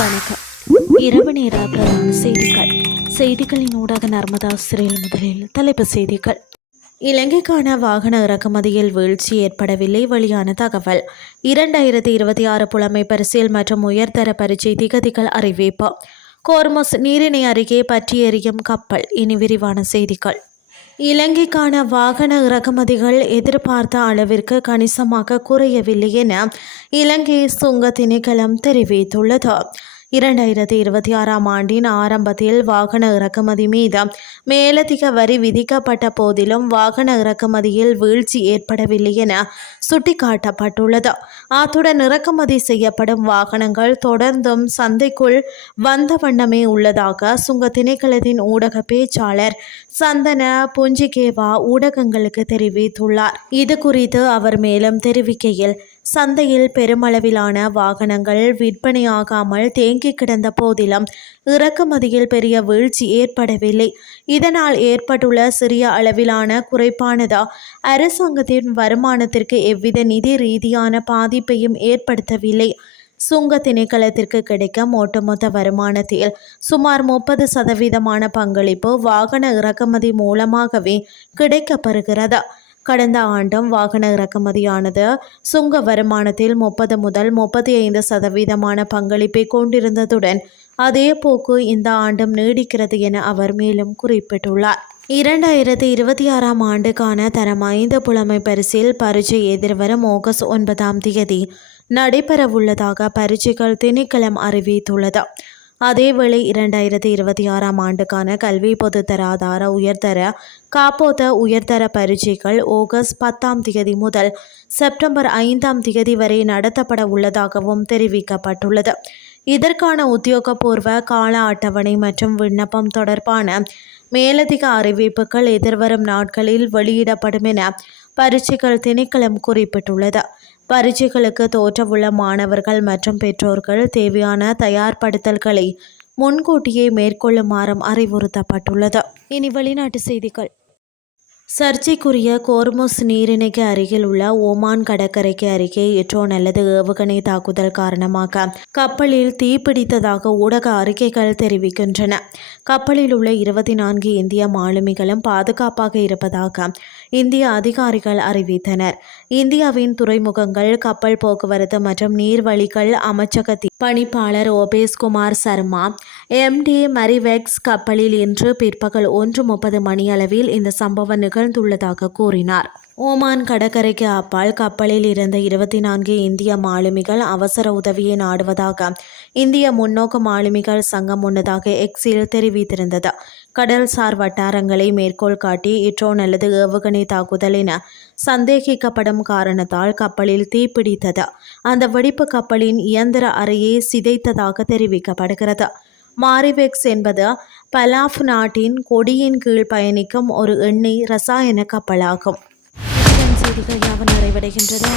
வணக்கம். இரவு நேர பிரதான செய்திகளின் ஊடாக நர்மதா சிறையில் முதலில் தலைப்புச் செய்திகள். இலங்கைக்கான வாகன இறக்குமதியில் வீழ்ச்சி ஏற்படவில்லை, வெளியான தகவல். 2026 புலமை பரிசில் மற்றும் உயர்தர பரீட்சை திகதிகள் அறிவிப்பு. கோர்மஸ் நீரிணை அருகே பற்றி எரியும் கப்பல். இனி விரிவான செய்திகள். இலங்கைக்கான வாகன இறக்குமதிகள் எதிர்பார்த்த அளவிற்கு கணிசமாக குறையவில்லை என இலங்கை சுங்க திணைக்களம் தெரிவித்துள்ளது. 2026 ஆண்டின் ஆரம்பத்தில் வாகன இறக்குமதி மீது மேலதிக வரி விதிக்கப்பட்ட போதிலும் வாகன இறக்குமதியில் வீழ்ச்சி ஏற்படவில்லை என சுட்டிக்காட்டப்பட்டுள்ளது. அத்துடன் இறக்குமதி செய்யப்படும் வாகனங்கள் தொடர்ந்தும் சந்தைக்குள் வந்த வண்ணமே உள்ளதாக சுங்க திணைக்களத்தின் ஊடக பேச்சாளர் சந்தன புஞ்சிகேவா ஊடகங்களுக்கு தெரிவித்துள்ளார். இது குறித்து அவர் மேலும் தெரிவிக்கையில், சந்தையில் பெருமளவிலான வாகனங்கள் விற்பனையாகாமல் தேங்கி கிடந்த போதிலும் இறக்குமதியில் பெரிய வீழ்ச்சி ஏற்படவில்லை. இதனால் ஏற்பட்டுள்ள சிறிய அளவிலான குறைப்பானது அரசாங்கத்தின் வருமானத்திற்கு எவ்வித நிதி ரீதியான பாதிப்பையும் ஏற்படுத்தவில்லை. சுங்க திணைக்களத்திற்கு கிடைக்கும் ஒட்டுமொத்த வருமானத்தில் சுமார் 30% பங்களிப்பு வாகன இறக்குமதி மூலமாகவே கிடைக்கப்பெறுகிறது. கடந்த ஆண்டும் வாகன இறக்குமதியானது சுங்க வருமானத்தில் 30 முதல் 35% பங்களிப்பை கொண்டிருந்ததுடன் அதே போக்கு இந்த ஆண்டும் நீடிக்கிறது என அவர் மேலும் குறிப்பிட்டுள்ளார். 2026 ஆண்டுக்கான தரம் 5 புலமை பரிசில் பரீட்சை எதிர்வரும் ஆகஸ்ட் 9 நடைபெறவுள்ளதாக பரீட்சைகள் திணைக்களம் அறிவித்துள்ளது. அதேவேளை 2026 ஆண்டுக்கான கல்வி பொதுத்தராதார உயர்தர காப்போத உயர்தர பரீட்சைகள் ஆகஸ்ட் 10 முதல் செப்டம்பர் 5 வரை நடத்தப்பட உள்ளதாகவும் தெரிவிக்கப்பட்டுள்ளது. இதற்கான உத்தியோகபூர்வ கால அட்டவணை மற்றும் விண்ணப்பம் தொடர்பான மேலதிக அறிவிப்புகள் எதிர்வரும் நாட்களில் வெளியிடப்படும் என பரீட்சைகள் திணைக்களம் குறிப்பிட்டுள்ளது. பரீட்சைகளுக்கு தோற்றவுள்ள மாணவர்கள் மற்றும் பெற்றோர்கள் தேவையான தயார்படுத்தல்களை முன்கூட்டியே மேற்கொள்ளுமாறும் அறிவுறுத்தப்பட்டுள்ளது. இனி வெளிநாட்டு செய்திகள். சர்ச்சைக்குரிய கோர்முஸ் நீரிணைக்கு அருகில் உள்ள ஓமான் கடற்கரைக்கு அருகே ட்ரோன் அல்லது ஏவுகணை தாக்குதல் காரணமாக கப்பலில் தீப்பிடித்ததாக ஊடக அறிக்கைகள் தெரிவிக்கின்றன. கப்பலில் உள்ள 24 இந்திய மாலுமிகளும் பாதுகாப்பாக இருப்பதாக இந்திய அதிகாரிகள் அறிவித்தனர். இந்தியாவின் துறைமுகங்கள், கப்பல் போக்குவரத்து மற்றும் நீர்வழிகள் அமைச்சகத்தின் பணிப்பாளர் ஓபேஸ் குமார் சர்மா MD மரிவெக்ஸ் கப்பலில் இன்று பிற்பகல் 1:30 மணியளவில் இந்த சம்பவம் நிகழ்ந்துள்ளதாக கூறினார். ஓமான் கடற்கரைக்கு அப்பால் கப்பலில் இருந்த 24 இந்திய மாலுமிகள் அவசர உதவியை நாடுவதாக இந்திய முன்னோக்கு மாலுமிகள் சங்கம் முன்னதாக எக்ஸில் தெரிவித்திருந்தது. கடல்சார் வட்டாரங்களை மேற்கோள் காட்டி ட்ரோன் அல்லது ஏவுகணை தாக்குதல் என சந்தேகிக்கப்படும் காரணத்தால் கப்பலில் தீப்பிடித்தது. அந்த வெடிப்பு கப்பலின் இயந்திர அறையை சிதைத்ததாக தெரிவிக்கப்படுகிறது. மாரிவெக்ஸ் என்பது பலாஃப் நாட்டின் கொடியின் கீழ் பயணிக்கும் ஒரு எண்ணெய் ரசாயன கப்பலாகும். செய்திகள் யாவும் நிறைவடைகின்றது.